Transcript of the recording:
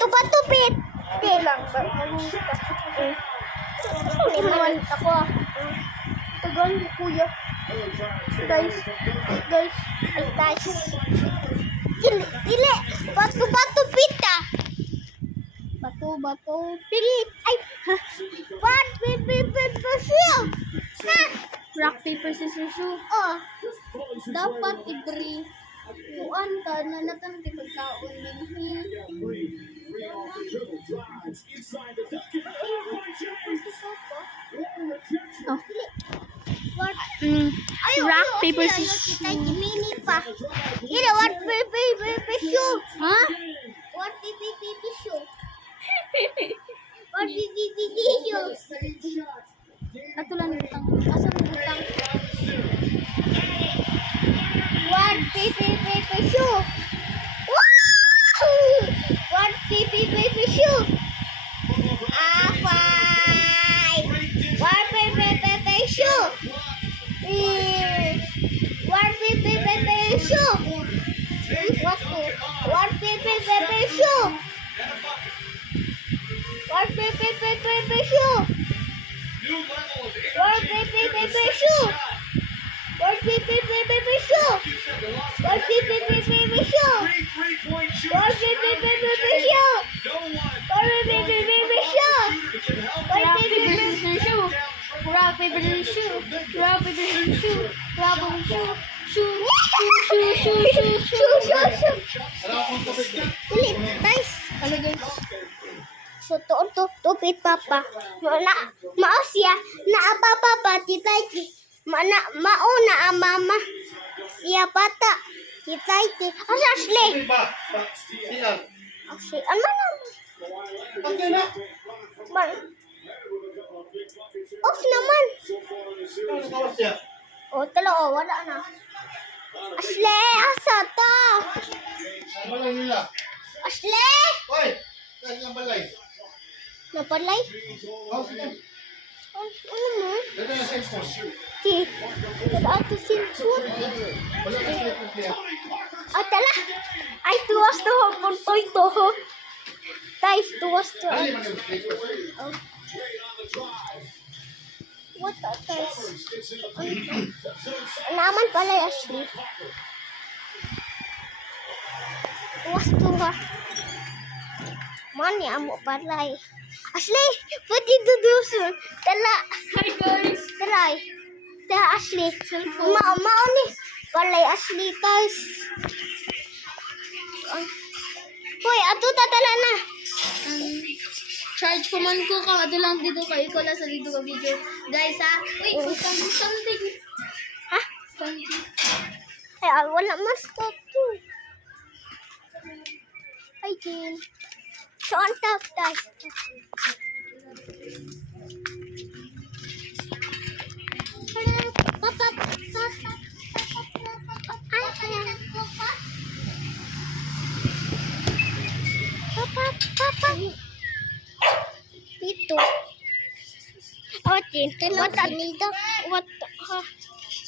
Tupa-tupit. Hindi lang. Mag-uusap ka. Hindi man. Ako ah. Tagal mo kuya. Guys. Guys. Ay, guys. Dili. Batu-batu-pit ah. Bato. Pili. Ay. What? Pipipipipip. Ha? Rock, paper, scissors, shoe. Oh. Dapat i-agree. Kuan ka na natin di pagkaon din. Oh. What? Rock, paper, scissors. Kita mini pa. Ila, what? Pipipipip. Ha? What? Pipipipip. What? Pipipipip. Ato lang utang. Asa mo utang? What? Pipipipip. Wow! What? Pipipipip. Five. What? Pipipipip. What? Pipipipip. What? Pipipipip. What? Pipipipip. What? Pipipipip. What? Pipipipip. What? Pipipipip. What? Rock, paper, scissors, shoe. Rock, paper, scissors, shoe. Rock, paper, shoe. Shoe. Ulit, guys. Ano guys? So, tupit papa. Mao siya. Papa, titay. Mauna ang mama. Siya pata. Titay. Asa Ashley? Ashley, ano naman? Off naman. Oh, talo, wala na. Ashley, asa ta? Ashley! Napalay? Ano mo? Wala ito cellphone. Tala. Ay, tuwas to ho. Puntoy to ho. Guys, tuwas to. What the guys? Naman pala, Ashley. Tuwas to ha. Mani, amo palay. Ashley, pwede dudusun. Tala. Hi guys! Try. Tara, Ashley. Mao ni. Palay, Ashley, guys. Hoy, ato tatala na. Charge pa man ko ka. Ito lang dito kayo ko lang sa dito ka video. Guys ha. Wait, something. Ha? Something. Ay, wala mas to. Ay, Jane. So, on top, guys. Papa. Dito. Oh, Jane. What?